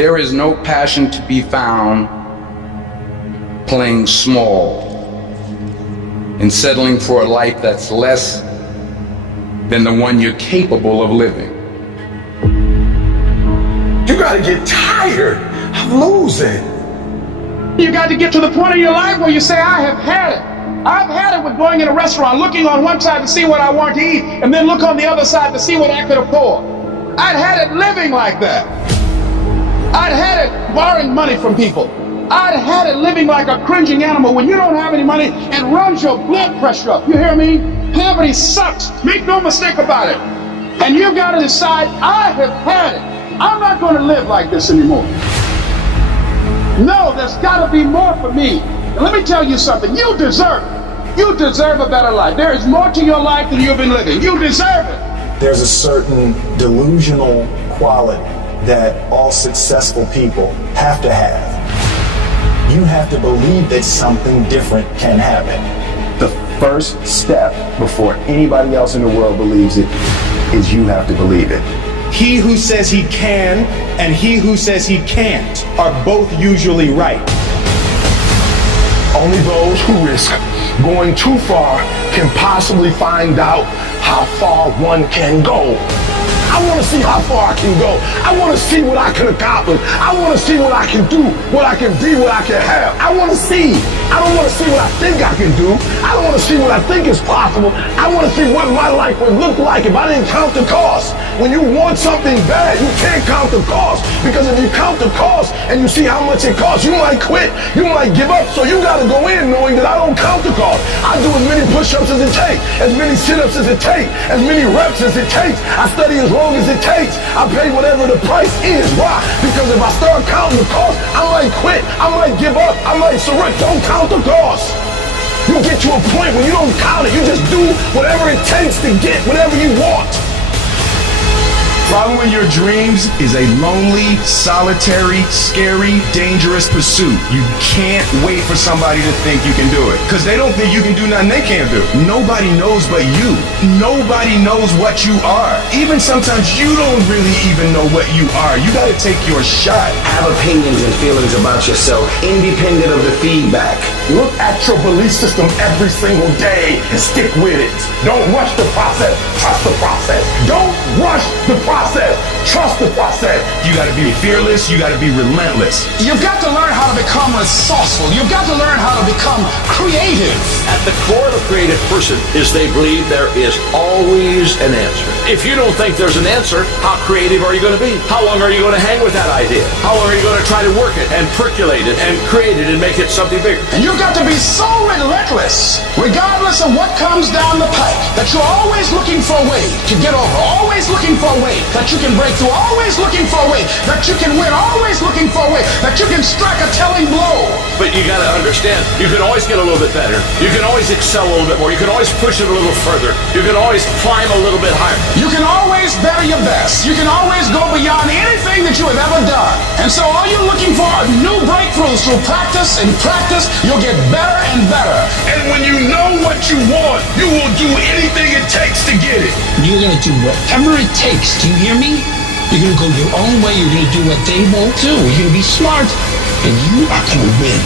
There is no passion to be found playing small and settling for a life that's less than the one you're capable of living. You gotta get tired of losing. You got to get to the point in your life where you say, I have had it. I've had it with going in a restaurant, looking on one side to see what I want to eat, and then look on the other side to see what I could afford. I'd had it living like that. I'd had it borrowing money from people. I'd had it living like a cringing animal. When you don't have any money, it runs your blood pressure up. You hear me? Poverty sucks. Make no mistake about it. And you've got to decide, I have had it. I'm not going to live like this anymore. No, there's got to be more for me. And let me tell you something. You deserve it. You deserve a better life. There is more to your life than you've been living. You deserve it. There's a certain delusional quality that all successful people have to have. You have to believe that something different can happen. The first step before anybody else in the world believes it is you have to believe it. He who says he can and he who says he can't are both usually right. Only those who risk going too far can possibly find out how far one can go. I want to see how far I can go. I want to see what I can accomplish. I want to see what I can do, what I can be, what I can have. I want to see. I don't want to see what I think I can do. I don't want to see what I think is possible. I want to see what my life would look like if I didn't count the cost. When you want something bad, you can't count the cost, because if you count the cost and you see how much it costs, you might quit. You might give up. So you got to go in knowing that I don't count the cost. I do as many push-ups as it takes, as many sit-ups as it takes, as many reps as it takes. I study as long as it takes. I pay whatever the price is. Why? Because if I start counting the cost, I might quit. I might give up. I might surrender. Don't count the cost. You get to a point where you don't count it. You just do whatever it takes to get whatever you want. Following your dreams is a lonely, solitary, scary, dangerous pursuit. You can't wait for somebody to think you can do it, because they don't think you can do nothing they can't do. Nobody knows but you. Nobody knows what you are. Even sometimes you don't really even know what you are. You gotta take your shot. Have opinions and feelings about yourself, independent of the feedback. Look at your belief system every single day and stick with it. Don't rush the process. Trust the process. Don't rush the process. Trust the process. You gotta be fearless. You gotta be relentless. You've got to learn how to become resourceful. You've got to learn how to become creative. At the core of a creative person is they believe there is always an answer. If you don't think there's an answer, how creative are you going to be? How long are you going to hang with that idea? How long are you going to try to work it and percolate it and create it and make it something bigger? And you've got to be so relentless, regardless of what comes down the pike, that you're always looking for a way to get over, always looking for a way that you can break through, always looking for a way that you can win, always looking for a way that you can strike a telling blow. But you got to understand, you can always get a little bit better. You can always excel a little bit more. You can always push it a little further. You can always climb a little bit higher. You can always better your best. You can always go beyond anything that you have ever done. And so all you're looking for are new breakthroughs. Through practice and practice, you'll get better and better. And when you know what you want, you will do anything it takes to get it. You're going to do whatever it takes. Do you hear me? You're going to go your own way. You're going to do what they won't do. You're going to be smart, and you are going to win.